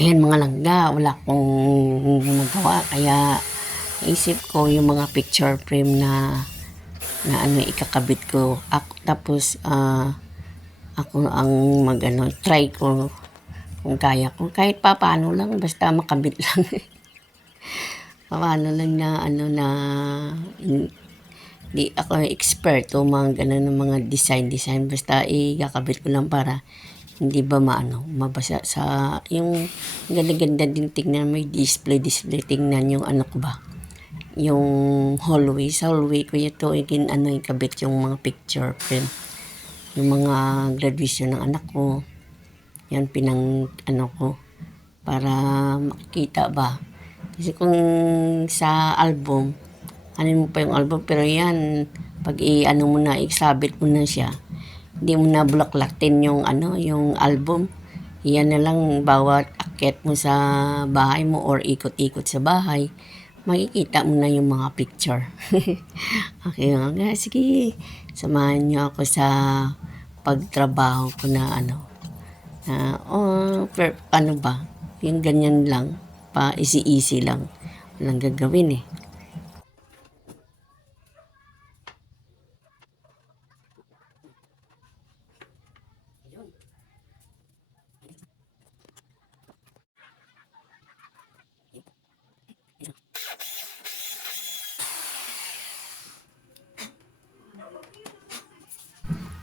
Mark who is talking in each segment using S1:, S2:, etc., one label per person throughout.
S1: Ayan mga langga, wala akong magawa. Kaya isip ko yung mga picture frame na na ano ikakabit ko. Ako, tapos ah, ako ang mag ano, try ko kung kaya ko. Kahit pa paano lang, basta makabit lang. paano lang na ano na di ako expert o mga ganun mga design design basta ikakabit ko lang para hindi ba maano mabasa sa yung ganda-ganda din tingnan may display display tingnan yung ano ko ba? Yung hallway. Sa hallway ko ito igin ano ikabit yung mga picture frame yung mga graduation ng anak ko. Yan pinang ano ko. Para makikita ba? Kasi kung sa album ano mo pa yung album pero yan pag i ano mo na isabit mo na siya hindi mo na bulaklatin yung ano yung album. Yan na lang bawat akyat mo sa bahay mo or ikot-ikot sa bahay makikita mo na yung mga picture. Okay nga sige. Samahan niyo ako sa pagtrabaho ko na ano na oh per, ano ba? Yung ganyan lang pa easy easy lang. Walang gagawin eh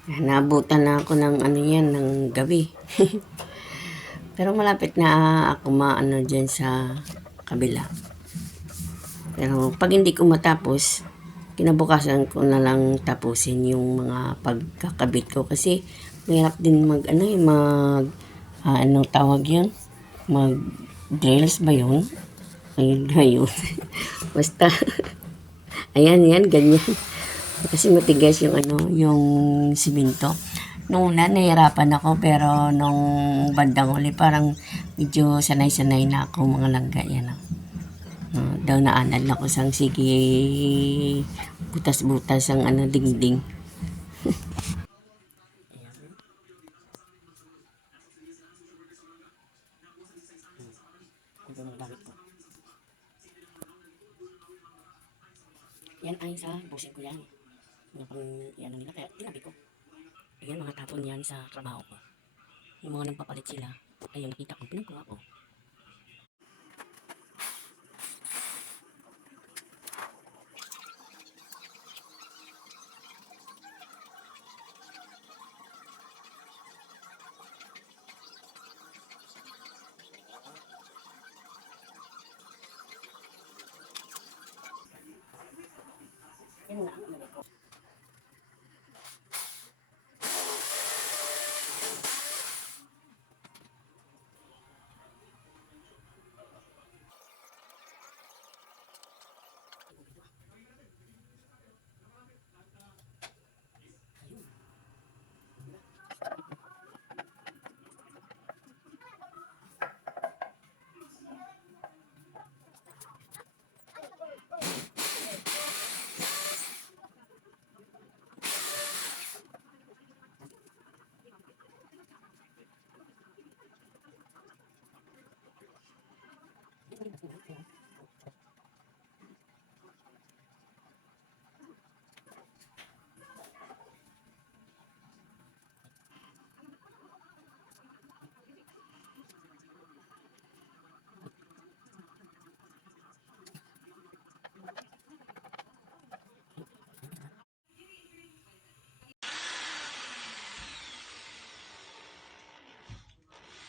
S1: Nabutan na ako ng ano yan, ng gabi. Pero malapit na ako maano dyan sa kabila. Pero pag hindi ko matapos, kinabukasan ko na lang tapusin yung mga pagkakabit ko. Kasi mahirap din mag, ano yung mag, ah, anong tawag yun? Mag drills ba yun? Ayun na. Basta, ayan yan, ganyan. Kasi matigas yung ano, yung simento. Nung una, nahirapan ako, pero nung bandang huli, parang medyo sanay-sanay na ako mga langga yan. Uh, daw naanad na ko sang sige butas-butas ang ano dingding. Yan ay sa busin ko yan. Yung pang yan nila kaya tinabi ko. Ayan mga tapon yan sa trabaho ko. Yung mga nagpapalit sila, ayun nakita ko, pinagawa ko. Yan nga ang nalagay ko.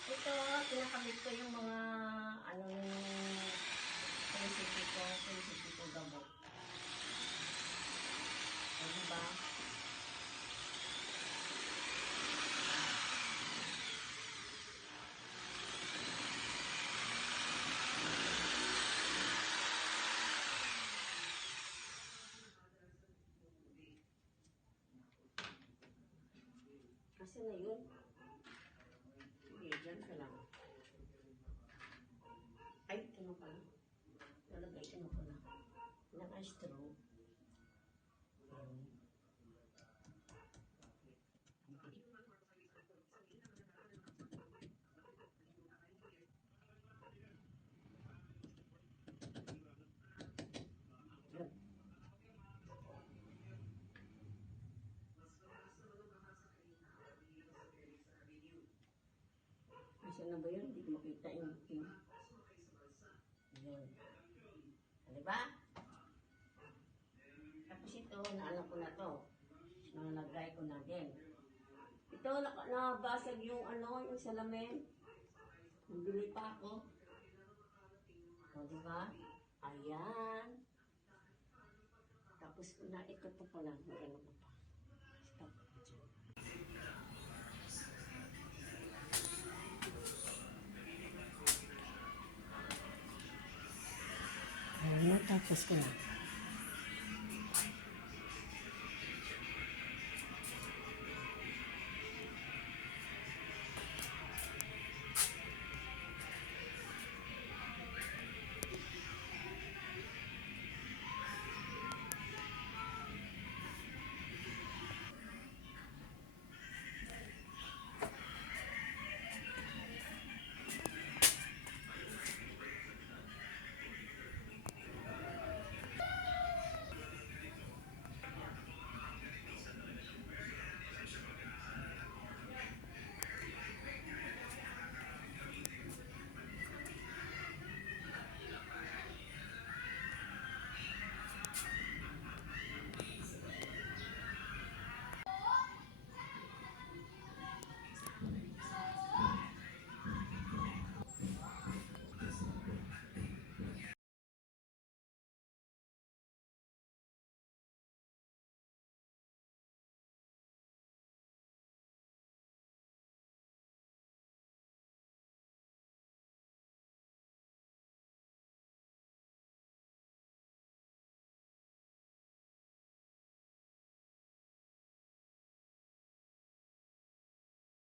S1: Ito, kinakabit ko yung mga ano recipe ko, recipe ko gamot. O, diba? Kasi na yun. a straw and Kasi ano ba yun? Hindi ko makita yung aking. Yun. Diba? Ano ito, naalam ko na to. Nalagay ko na din. Ito, naka, nabasag yung ano, yung salamin. Nabili pa ako. O, di ba? Ayan. Tapos na, ito pa pala. Ano ko pa. Stop. Ayan, tapos ko na.